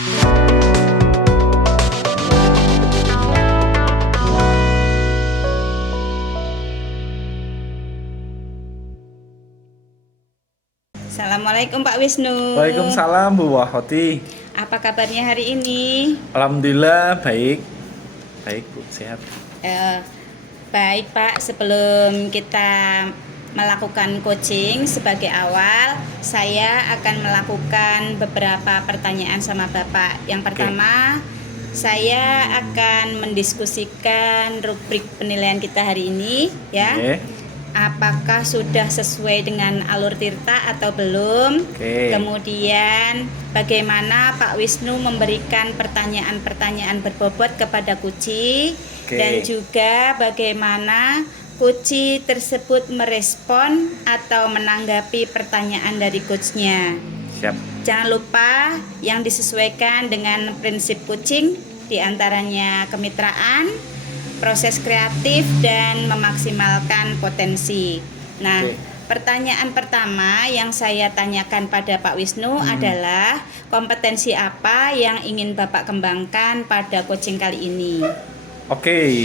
Assalamualaikum Pak Wisnu. Waalaikumsalam Bu Wahoti. Apa kabarnya hari ini? Alhamdulillah baik. Baik Bu, sehat. Baik Pak, sebelum kita melakukan coaching sebagai awal, saya akan melakukan beberapa pertanyaan sama Bapak. Yang pertama, saya akan mendiskusikan rubrik penilaian kita hari ini, ya. Apakah sudah sesuai dengan alur tirta atau belum? Kemudian bagaimana Pak Wisnu memberikan pertanyaan-pertanyaan berbobot kepada Kuci, dan juga bagaimana Kuci tersebut merespon atau menanggapi pertanyaan dari coachnya. Siap. Jangan lupa yang disesuaikan dengan prinsip coaching, diantaranya kemitraan, proses kreatif, dan memaksimalkan potensi. Nah, pertanyaan pertama yang saya tanyakan pada Pak Wisnu adalah kompetensi apa yang ingin Bapak kembangkan pada coaching kali ini?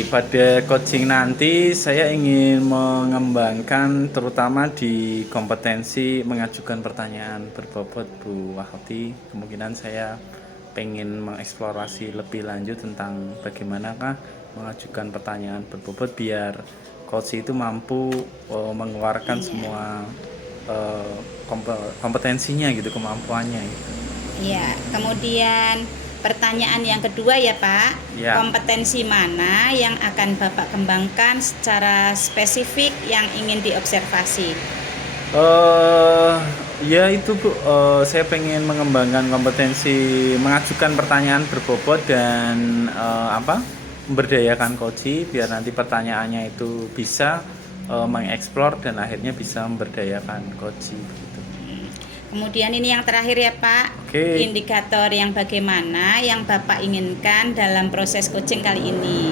Pada coaching nanti saya ingin mengembangkan terutama di kompetensi mengajukan pertanyaan berbobot Bu Wahoti. Kemungkinan saya pengen mengeksplorasi lebih lanjut tentang bagaimanakah mengajukan pertanyaan berbobot biar coach itu mampu mengeluarkan semua kompetensinya gitu, kemampuannya gitu. Iya, kemudian pertanyaan yang kedua ya Pak, kompetensi mana yang akan Bapak kembangkan secara spesifik yang ingin diobservasi? Ya itu Bu, saya pengen mengembangkan kompetensi mengajukan pertanyaan berbobot dan memberdayakan coach biar nanti pertanyaannya itu bisa mengeksplor dan akhirnya bisa memberdayakan coach gitu. Kemudian ini yang terakhir ya Pak, indikator yang bagaimana yang Bapak inginkan dalam proses coaching kali ini?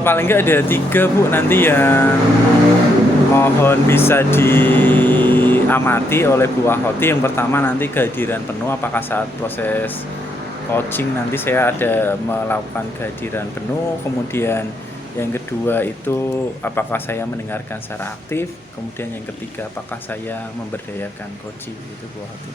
Paling nggak ada 3 Bu nanti yang mohon bisa diamati oleh Bu Wahoti. Yang pertama nanti kehadiran penuh, apakah saat proses coaching nanti saya ada melakukan kehadiran penuh. Kemudian yang kedua itu apakah saya mendengarkan secara aktif. Kemudian yang ketiga apakah saya memberdayakan coaching itu Bu Wahoti.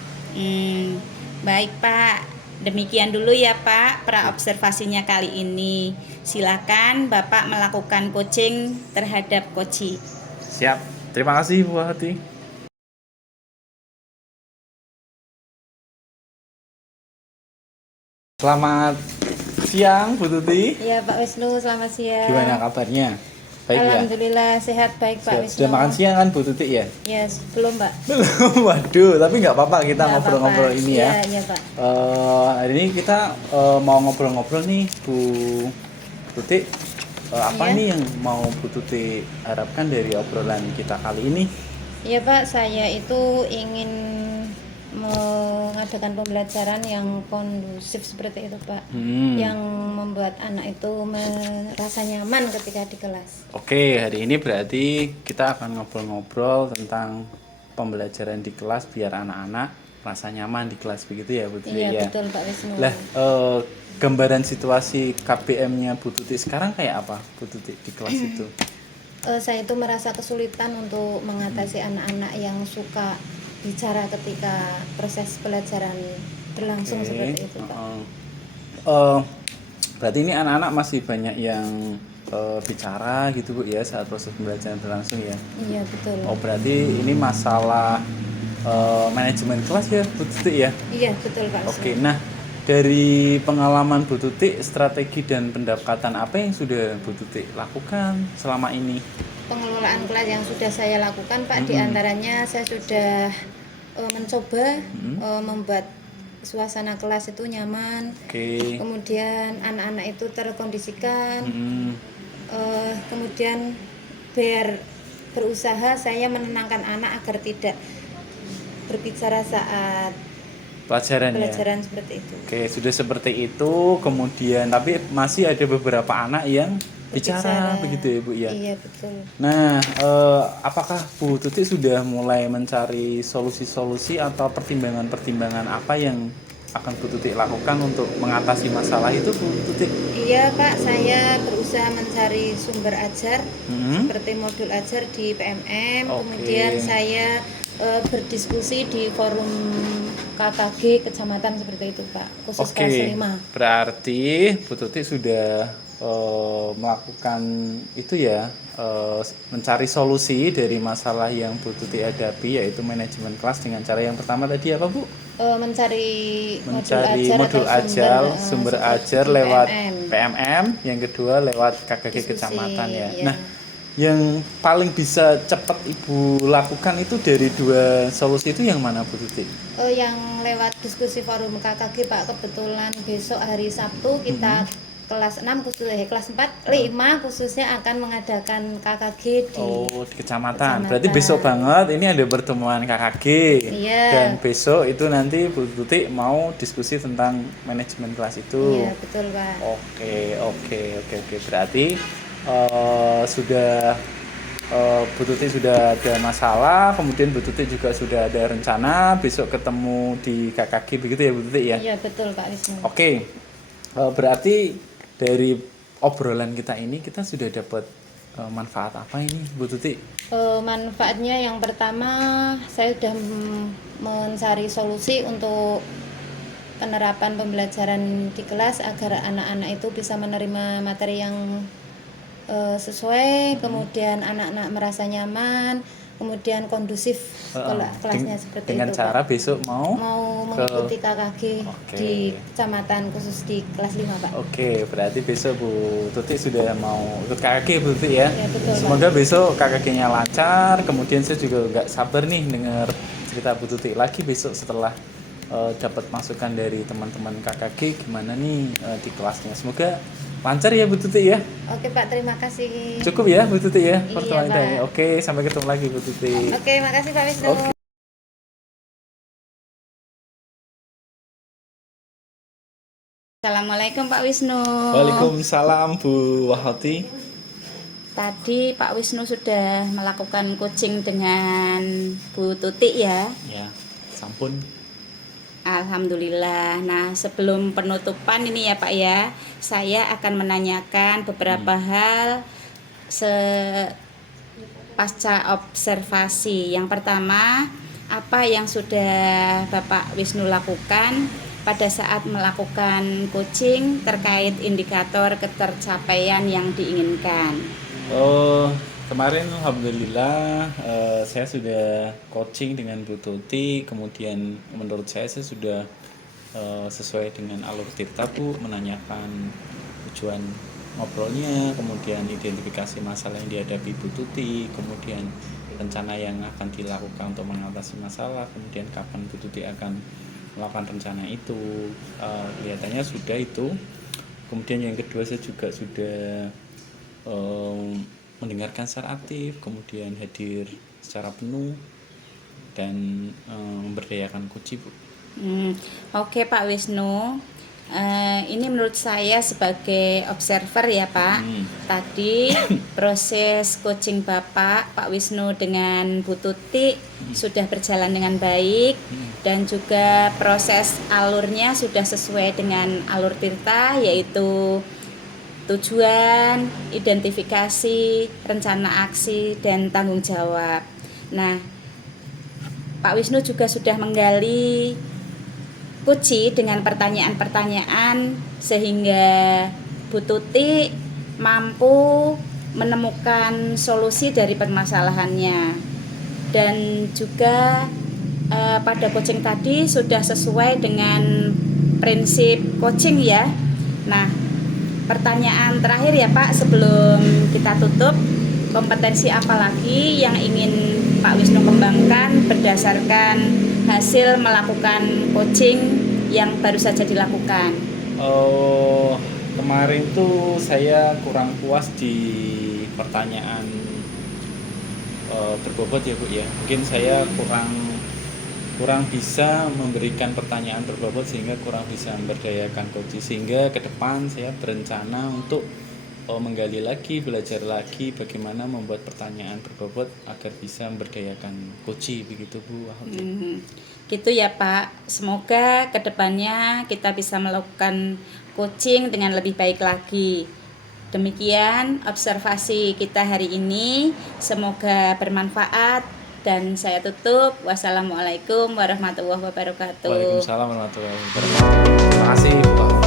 Baik Pak, demikian dulu ya Pak praobservasinya kali ini. Silakan Bapak melakukan coaching terhadap coaching. Siap, terima kasih Bu Wahoti. Selamat siang Bu Tuti. Ya Pak Wisnu, selamat siang. Gimana kabarnya? Baik. Alhamdulillah sehat, baik Pak Wisnu. Sudah makan siang kan Bu Tuti ya? Yes, belum Pak. Belum, waduh, tapi nggak apa-apa kita ngobrol-ngobrol ini ya. Iya Pak. Hari ini kita mau ngobrol-ngobrol nih Bu Tuti. Apa nih yang mau Bu Tuti harapkan dari obrolan kita kali ini? Iya Pak, saya itu ingin mengadakan pembelajaran yang kondusif seperti itu Pak, yang membuat anak itu merasa nyaman ketika di kelas. Hari ini berarti kita akan ngobrol-ngobrol tentang pembelajaran di kelas biar anak-anak merasa nyaman di kelas, begitu ya Bu Tuti? Iya betul Pak Wisnu. Lah, gambaran situasi KBM-nya Bu Tuti sekarang kayak apa Bu Tuti di kelas itu? Saya itu merasa kesulitan untuk mengatasi anak-anak yang suka bicara ketika proses pelajaran berlangsung seperti itu Pak. Berarti ini anak-anak masih banyak yang bicara gitu Bu ya saat proses pembelajaran berlangsung ya? Iya betul. Berarti ini masalah manajemen kelas ya Bu Tuti ya? Iya betul Pak. Nah dari pengalaman Bu Tuti, strategi dan pendekatan apa yang sudah Bu Tuti lakukan selama ini? Pengelolaan kelas yang sudah saya lakukan Pak, diantaranya saya sudah mencoba membuat suasana kelas itu nyaman. Kemudian anak-anak itu terkondisikan. Kemudian berusaha saya menenangkan anak agar tidak berbicara saat pelajaran seperti itu. Sudah seperti itu. Kemudian tapi masih ada beberapa anak yang bicara begitu ya Bu ya? Iya betul. Nah, apakah Bu Tuti sudah mulai mencari solusi-solusi atau pertimbangan-pertimbangan apa yang akan Bu Tuti lakukan untuk mengatasi masalah itu, Bu Tuti? Iya Pak, saya berusaha mencari sumber ajar Hmm. seperti modul ajar di PMM. Oke. Kemudian saya berdiskusi di forum KKG kecamatan seperti itu Pak, khusus Oke, kelas 5. berarti Bu Tuti sudah melakukan itu ya, mencari solusi dari masalah yang Bu Tuti hadapi, yaitu manajemen kelas dengan cara yang pertama tadi apa Bu? Mencari Modul atau ajar, sumber ajar di lewat PMM. PMM, yang kedua lewat KKG Diskusi, kecamatan ya. iya. Nah, yang paling bisa cepat Ibu lakukan itu dari dua solusi itu yang mana Bu Tuti? Yang lewat diskusi forum KKG Pak, kebetulan besok hari Sabtu kita kelas 6 kelas 4, 5 khususnya akan mengadakan KKG di Di kecamatan. kecamatan. Berarti besok banget ini ada pertemuan KKG. Iya. Dan besok itu nanti Bu Tuti mau diskusi tentang manajemen kelas itu. Iya, betul Pak. Oke. Berarti sudah Bu Tuti sudah ada masalah, kemudian Bu Tuti juga sudah ada rencana besok ketemu di KKG begitu ya Bu Tuti ya. Iya, betul Pak Wisnu. Oke. Berarti dari obrolan kita ini kita sudah dapat manfaat apa ini Bu Tuti? Manfaatnya yang pertama saya sudah mencari solusi untuk penerapan pembelajaran di kelas agar anak-anak itu bisa menerima materi yang sesuai, kemudian anak-anak merasa nyaman, kemudian kondusif kelasnya seperti dengan itu cara Pak. besok mau Mengikuti KKG Oke. di kecamatan khusus di kelas 5 Pak. Oke, berarti besok Bu Tuti sudah mau ikut KKG Bu Tuti ya. Ya, betul, Pak. Semoga besok KKG-nya lancar. Kemudian saya juga nggak sabar nih dengar cerita Bu Tuti lagi besok setelah dapat masukan dari teman-teman KKG gimana nih di kelasnya. Semoga lancar ya Bu Tuti ya. Oke Pak, terima kasih. Cukup ya Bu Tuti ya Iya, pertemuan kita Pak. ini. Oke, sampai ketemu lagi Bu Tuti. Oke, makasih Pak Wisnu. Oke. Assalamualaikum Pak Wisnu. Waalaikumsalam Bu Wahati. Tadi Pak Wisnu sudah melakukan coaching dengan Bu Tuti ya. Ya, sampun. Alhamdulillah. Nah, sebelum penutupan ini ya Pak ya, saya akan menanyakan beberapa hal pasca observasi. Yang pertama, apa yang sudah Bapak Wisnu lakukan pada saat melakukan coaching terkait indikator ketercapaian yang diinginkan? Kemarin alhamdulillah saya sudah coaching dengan Bu Tuti, kemudian menurut saya sudah sesuai dengan alur Tirta Bu, menanyakan tujuan ngobrolnya, kemudian identifikasi masalah yang dihadapi Bu Tuti, kemudian rencana yang akan dilakukan untuk mengatasi masalah, kemudian kapan Bu Tuti akan melakukan rencana itu. Kelihatannya sudah itu. Kemudian yang kedua saya juga sudah mendengarkan secara aktif, kemudian hadir secara penuh dan memberdayakan coach Bu. Oke Pak Wisnu, ini menurut saya sebagai observer ya Pak. Tadi proses coaching Pak Wisnu dengan Bu Tuti sudah berjalan dengan baik dan juga proses alurnya sudah sesuai dengan alur Tirta, yaitu tujuan, identifikasi, rencana aksi, dan tanggung jawab. Nah, Pak Wisnu juga sudah menggali kunci dengan pertanyaan-pertanyaan sehingga Bu Tuti mampu menemukan solusi dari permasalahannya. Dan juga pada coaching tadi sudah sesuai dengan prinsip coaching ya. Nah, pertanyaan terakhir ya Pak sebelum kita tutup, kompetensi apa lagi yang ingin Pak Wisnu kembangkan berdasarkan hasil melakukan coaching yang baru saja dilakukan? Kemarin tuh saya kurang puas di pertanyaan berbobot ya Bu ya. Mungkin saya kurang bisa memberikan pertanyaan berbobot sehingga kurang bisa memberdayakan coach, sehingga ke depan saya berencana untuk menggali lagi, belajar lagi bagaimana membuat pertanyaan berbobot agar bisa memberdayakan coach begitu Bu. Gitu ya Pak. Semoga kedepannya kita bisa melakukan coaching dengan lebih baik lagi. Demikian observasi kita hari ini. Semoga bermanfaat dan saya tutup. Wassalamualaikum warahmatullahi wabarakatuh. Waalaikumsalam warahmatullahi wabarakatuh. Terima kasih Bu.